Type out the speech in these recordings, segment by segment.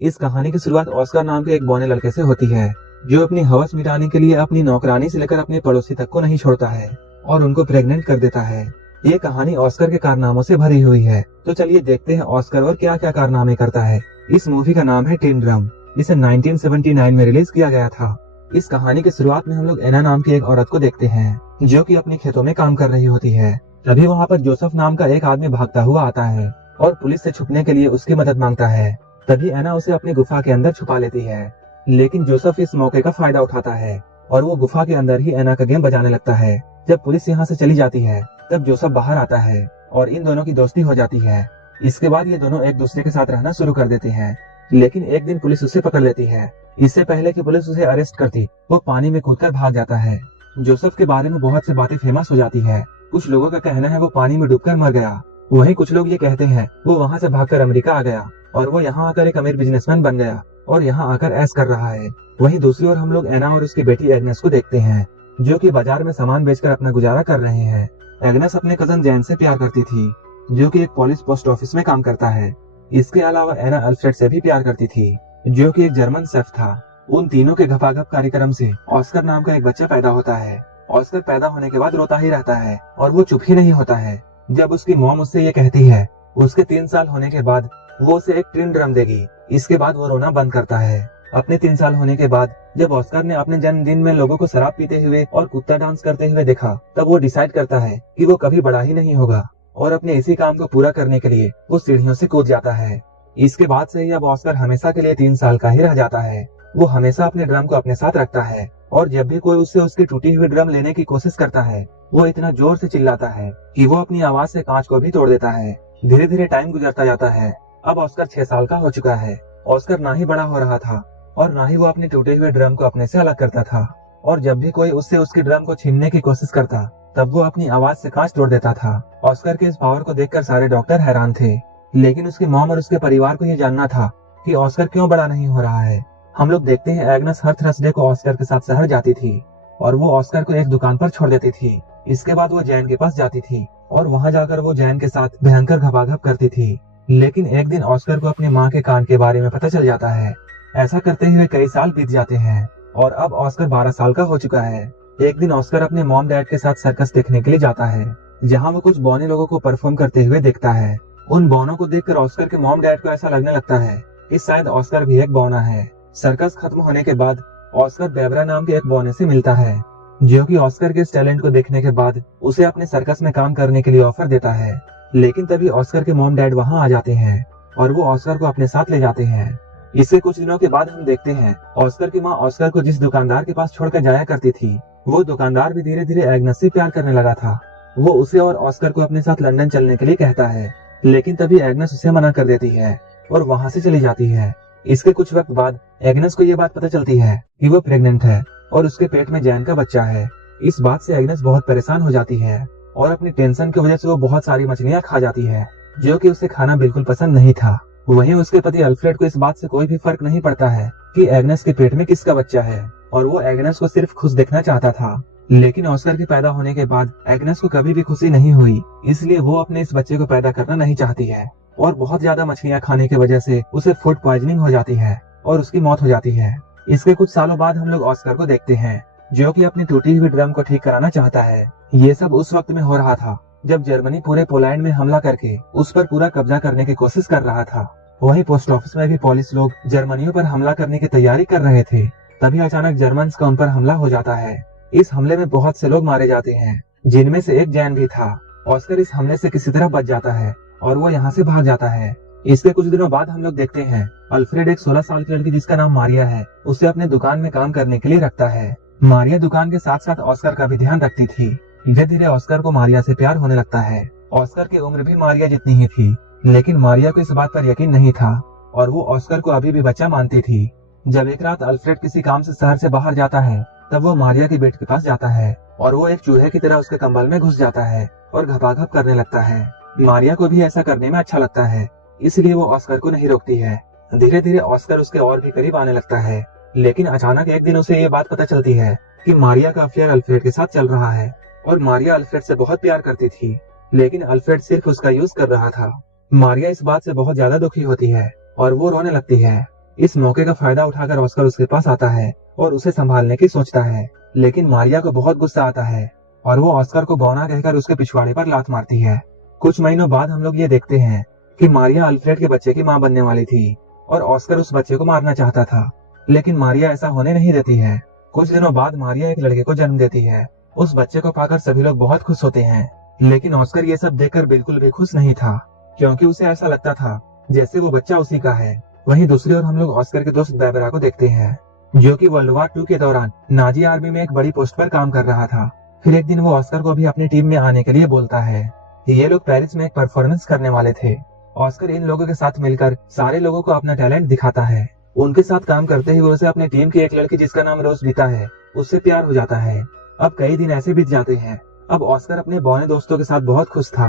इस कहानी की शुरुआत ऑस्कर नाम के एक बौने लड़के से होती है, जो अपनी हवस मिटाने के लिए अपनी नौकरानी से लेकर अपने पड़ोसी तक को नहीं छोड़ता है और उनको प्रेग्नेंट कर देता है। ये कहानी ऑस्कर के कारनामों से भरी हुई है। तो चलिए देखते हैं ऑस्कर और क्या क्या कारनामे करता है। इस मूवी का नाम है टिन ड्रम, जिसे 1979 में रिलीज किया गया था। इस कहानी की शुरुआत में हम लोग एना नाम की एक औरत को देखते हैं, जो कि अपने खेतों में काम कर रही होती है। तभी वहाँ पर जोसेफ नाम का एक आदमी भागता हुआ आता है और पुलिस से छुपने के लिए उसकी मदद मांगता है। तभी एना उसे अपनी गुफा के अंदर छुपा लेती है, लेकिन जोसेफ इस मौके का फायदा उठाता है और वो गुफा के अंदर ही एना का गेम बजाने लगता है। जब पुलिस यहाँ से चली जाती है, तब जोसेफ बाहर आता है और इन दोनों की दोस्ती हो जाती है। इसके बाद ये दोनों एक दूसरे के साथ रहना शुरू कर देते हैं, लेकिन एक दिन पुलिस उसे पकड़ लेती है। इससे पहले कि पुलिस उसे अरेस्ट करती, वो पानी में कूदकर भाग जाता है। जोसेफ के बारे में बहुत सी बातें फेमस हो जाती है। कुछ लोगों का कहना है वो पानी में डूबकर मर गया। वहीं कुछ लोग ये कहते हैं वो वहाँ से भागकर अमेरिका आ गया और वो यहाँ आकर एक अमीर बिजनेसमैन बन गया और यहाँ आकर ऐश कर रहा है। वहीं दूसरी ओर हम लोग एना और उसकी बेटी एग्नेस को देखते हैं, जो कि बाजार में सामान बेचकर अपना गुजारा कर रहे हैं। एग्नेस अपने कजन जैन से प्यार करती थी, जो कि एक पुलिस पोस्ट ऑफिस में काम करता है। इसके अलावा एना अल्फ्रेड से भी प्यार करती थी, जो कि एक जर्मन शेफ था। उन तीनों के घपाघप कार्यक्रम से ऑस्कर नाम का एक बच्चा पैदा होता है। ऑस्कर पैदा होने के बाद रोता ही रहता है और वो चुप ही नहीं होता है। जब उसकी मॉम उससे ये कहती है उसके 3 साल होने के बाद वो उसे एक टिन ड्रम देगी, इसके बाद वो रोना बंद करता है। अपने 3 साल होने के बाद जब ऑस्कर ने अपने जन्मदिन में लोगों को शराब पीते हुए और कुत्ता डांस करते हुए देखा, तब वो डिसाइड करता है कि वो कभी बड़ा ही नहीं होगा और अपने इसी काम को पूरा करने के लिए वो सीढ़ियों से कूद जाता है। इसके बाद से ही अब ऑस्कर हमेशा के लिए 3 साल का ही रह जाता है। वो हमेशा अपने ड्रम को अपने साथ रखता है और जब भी कोई उससे उसकी टूटी हुई ड्रम लेने की कोशिश करता है, वो इतना जोर से चिल्लाता है कि वो अपनी आवाज से कांच को भी तोड़ देता है। धीरे धीरे टाइम गुजरता जाता है। अब ऑस्कर 6 साल का हो चुका है। ऑस्कर ना ही बड़ा हो रहा था और ना ही वो अपने टूटे हुए ड्रम को अपने से अलग करता था, और जब भी कोई उससे उसकी ड्रम को छीनने की कोशिश करता, तब वो अपनी आवाज से कांच तोड़ देता था। ऑस्कर के इस पावर को देखकर सारे डॉक्टर हैरान थे, लेकिन उसकी मॉम और उसके परिवार को ये जानना था कि ऑस्कर क्यों बड़ा नहीं हो रहा है। हम लोग देखते हैं एग्नेस हर थर्सडे को ऑस्कर के साथ शहर जाती थी और वो ऑस्कर को एक दुकान पर छोड़ देती थी। इसके बाद वो जैन के पास जाती थी और वहाँ जाकर वो जैन के साथ भयंकर घपाघप करती थी। लेकिन एक दिन ऑस्कर को अपनी माँ के कांड के बारे में पता चल जाता है। ऐसा करते हुए कई साल बीत जाते हैं और अब ऑस्कर 12 साल का हो चुका है। एक दिन ऑस्कर अपने मॉम डैड के साथ सर्कस देखने के लिए जाता है, जहाँ वो कुछ बौने लोगों को परफॉर्म करते हुए देखता है। उन बौनों को देखकर ऑस्कर के मॉम डैड को ऐसा लगने लगता है कि शायद ऑस्कर भी एक बौना है। सर्कस खत्म होने के बाद ऑस्कर बेबरा नाम के एक बौने से मिलता है, जो कि ऑस्कर के इस टैलेंट को देखने के बाद उसे अपने सर्कस में काम करने के लिए ऑफर देता है। लेकिन तभी ऑस्कर के मॉम डैड वहां आ जाते हैं और वो ऑस्कर को अपने साथ ले जाते हैं। इससे कुछ दिनों के बाद हम देखते हैं ऑस्कर की माँ ऑस्कर को जिस दुकानदार के पास छोड़कर जाया करती थी, वो दुकानदार भी धीरे धीरे एग्नेस से प्यार करने लगा था। वो उसे और ऑस्कर को अपने साथ लंदन चलने के लिए कहता है, लेकिन तभी एग्नेस उसे मना कर देती है और वहाँ से चली जाती है। इसके कुछ वक्त बाद एग्नेस को ये बात पता चलती है कि वो प्रेग्नेंट है और उसके पेट में जैन का बच्चा है। इस बात से एग्नेस बहुत परेशान हो जाती है और अपनी टेंशन की वजह से वो बहुत सारी मछलियाँ खा जाती है, जो कि उसे खाना बिल्कुल पसंद नहीं था। वहीं उसके पति अल्फ्रेड को इस बात से कोई भी फर्क नहीं पड़ता है कि एग्नेस के पेट में किसका बच्चा है, और वो एग्नेस को सिर्फ खुश देखना चाहता था। लेकिन ऑस्कर के पैदा होने के बाद एग्नेस को कभी भी खुशी नहीं हुई, इसलिए वो अपने इस बच्चे को पैदा करना नहीं चाहती है और बहुत ज्यादा मछलियाँ खाने की वजह से उसे फूड पॉइजनिंग हो जाती है और उसकी मौत हो जाती है। इसके कुछ सालों बाद हम लोग ऑस्कर को देखते हैं, जो कि अपनी टूटी हुई ड्रम को ठीक कराना चाहता है। ये सब उस वक्त में हो रहा था जब जर्मनी पूरे पोलैंड में हमला करके उस पर पूरा कब्जा करने की कोशिश कर रहा था। वहीं पोस्ट ऑफिस में भी पुलिस लोग जर्मनियों पर हमला करने की तैयारी कर रहे थे। तभी अचानक जर्मन्स का उन पर हमला हो जाता है। इस हमले में बहुत से लोग मारे जाते हैं, जिनमें से एक जैन भी था। ऑस्कर इस हमले से किसी तरह बच जाता है और वो यहाँ से भाग जाता है। इसके कुछ दिनों बाद हम लोग देखते हैं अल्फ्रेड एक 16 साल की लड़की जिसका नाम मारिया है, उसे अपने दुकान में काम करने के लिए रखता है। मारिया दुकान के साथ साथ ऑस्कर का भी ध्यान रखती थी। धीरे धीरे ऑस्कर को मारिया से प्यार होने लगता है। ऑस्कर की उम्र भी मारिया जितनी ही थी, लेकिन मारिया को इस बात पर यकीन नहीं था और वो ऑस्कर को अभी भी बच्चा मानती थी। जब एक रात अल्फ्रेड किसी काम से शहर से बाहर जाता है, तब वो मारिया के बेड के पास जाता है और वो एक चूहे की तरह उसके कंबल में घुस जाता है और घपाघप करने लगता है। मारिया को भी ऐसा करने में अच्छा लगता है, इसलिए वो ऑस्कर को नहीं रोकती है। धीरे धीरे ऑस्कर उसके और भी करीब आने लगता है, लेकिन अचानक एक दिन उसे ये बात पता चलती है कि मारिया का अफेयर अल्फ्रेड के साथ चल रहा है और मारिया अल्फ्रेड से बहुत प्यार करती थी, लेकिन अल्फ्रेड सिर्फ उसका यूज कर रहा था। मारिया इस बात से बहुत ज्यादा दुखी होती है और वो रोने लगती है। इस मौके का फायदा उठाकर ऑस्कर उसके पास आता है और उसे संभालने की सोचता है, लेकिन मारिया को बहुत गुस्सा आता है और वो ऑस्कर को बौना कहकर उसके पिछवाड़े पर लात मारती है। कुछ महीनों बाद हम लोग ये देखते हैं कि मारिया अल्फ्रेड के बच्चे की मां बनने वाली थी और ऑस्कर उस बच्चे को मारना चाहता था, लेकिन मारिया ऐसा होने नहीं देती है। कुछ दिनों बाद मारिया एक लड़के को जन्म देती है। उस बच्चे को पाकर सभी लोग बहुत खुश होते हैं, लेकिन ऑस्कर ये सब देखकर बिल्कुल भी खुश नहीं था, क्योंकि उसे ऐसा लगता था जैसे वो बच्चा उसी का है। वहीं दूसरी ओर हम लोग ऑस्कर के दोस्त बैबरा को देखते हैं, जो कि वर्ल्ड वॉर 2 के दौरान नाजी आर्मी में एक बड़ी पोस्ट पर काम कर रहा था। फिर एक दिन वो ऑस्कर को भी अपनी टीम में आने के लिए बोलता है। ये लोग पेरिस में एक परफॉर्मेंस करने वाले थे। ऑस्कर इन लोगों के साथ मिलकर सारे लोगों को अपना टैलेंट दिखाता है। उनके साथ काम करते हुए उसे अपनी टीम की एक लड़की जिसका नाम रोजबीता है, उससे प्यार हो जाता है। अब कई दिन ऐसे बीत जाते हैं। अब ऑस्कर अपने बौने दोस्तों के साथ बहुत खुश था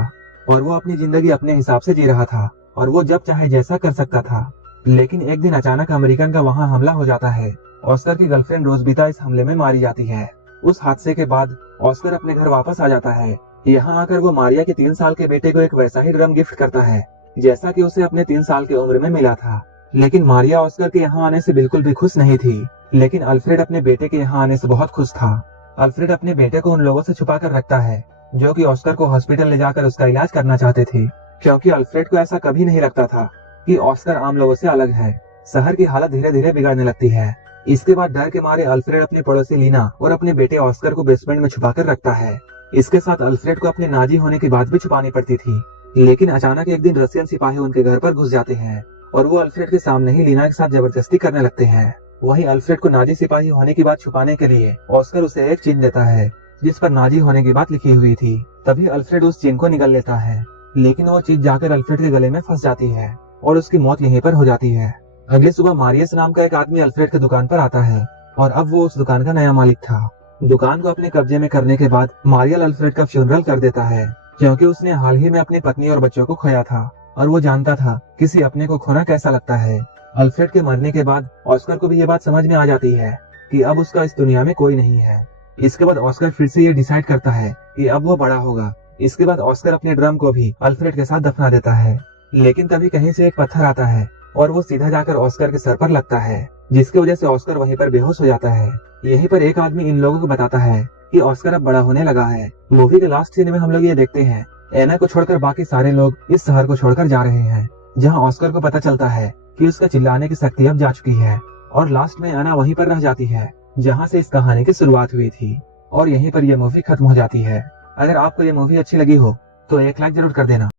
और वो अपनी जिंदगी अपने हिसाब से जी रहा था और वो जब चाहे जैसा कर सकता था। लेकिन एक दिन अचानक अमेरिकन का वहाँ हमला हो जाता है। ऑस्कर की गर्लफ्रेंड रोजबीता इस हमले में मारी जाती है। उस हादसे के बाद ऑस्कर अपने घर वापस आ जाता है। यहाँ आकर वो मारिया के 3 साल के बेटे को एक वैसा ही ड्रम गिफ्ट करता है जैसा कि उसे अपने 3 साल की उम्र में मिला था। लेकिन मारिया ऑस्कर के यहाँ आने से बिल्कुल भी खुश नहीं थी, लेकिन अल्फ्रेड अपने बेटे के यहाँ आने से बहुत खुश था। अल्फ्रेड अपने बेटे को उन लोगों से छुपा कर रखता है जो कि ऑस्कर को हॉस्पिटल ले जाकर उसका इलाज करना चाहते थे, क्योंकि अल्फ्रेड को ऐसा कभी नहीं लगता था कि ऑस्कर आम लोगों से अलग है। शहर की हालत धीरे धीरे बिगड़ने लगती है। इसके बाद डर के मारे अल्फ्रेड अपने पड़ोसी लीना और अपने बेटे ऑस्कर को बेसमेंट में छुपा कर रखता है। इसके साथ अल्फ्रेड को अपने नाजी होने की बात भी छुपानी पड़ती थी, लेकिन अचानक एक दिन रशियन सिपाही उनके घर पर घुस जाते हैं और वो अल्फ्रेड के सामने ही लीना के साथ जबरदस्ती करने लगते हैं। वहीं अल्फ्रेड को नाजी सिपाही होने की बात छुपाने के लिए ऑस्कर उसे एक चीन देता है जिस पर नाजी होने की बात लिखी हुई थी। तभी अल्फ्रेड उस चीन को निगल लेता है, लेकिन वो चीज जाकर अल्फ्रेड के गले में फंस जाती है और उसकी मौत यहीं पर हो जाती है। अगली सुबह मारियस नाम का एक आदमी अल्फ्रेड की दुकान पर आता है और अब वो उस दुकान का नया मालिक था। दुकान को अपने कब्जे में करने के बाद मारियल अल्फ्रेड का फ्यूनरल कर देता है, क्योंकि उसने हाल ही में अपनी पत्नी और बच्चों को खोया था और वो जानता था किसी अपने को खोना कैसा लगता है। अल्फ्रेड के मरने के बाद ऑस्कर को भी ये बात समझ में आ जाती है कि अब उसका इस दुनिया में कोई नहीं है। इसके बाद ऑस्कर फिर से ये डिसाइड करता है कि अब वो बड़ा होगा। इसके बाद ऑस्कर अपने ड्रम को भी अल्फ्रेड के साथ दफना देता है, लेकिन तभी कहीं से एक पत्थर आता है और वो सीधा जाकर ऑस्कर के सर पर लगता है, जिसकी वजह से ऑस्कर वहीं पर बेहोश हो जाता है। यहीं पर एक आदमी इन लोगों को बताता है कि ऑस्कर अब बड़ा होने लगा है। मूवी के लास्ट सीन में हम लोग ये देखते हैं एना को छोड़कर बाकी सारे लोग इस शहर को छोड़कर जा रहे हैं, जहां ऑस्कर को पता चलता है कि उसका चिल्लाने की शक्ति अब जा चुकी है। और लास्ट में एना वहीं पर रह जाती है जहां से इस कहानी की शुरुआत हुई थी और यहीं पर यह मूवी खत्म हो जाती है। अगर आपको ये मूवी अच्छी लगी हो तो एक लाइक जरूर कर देना।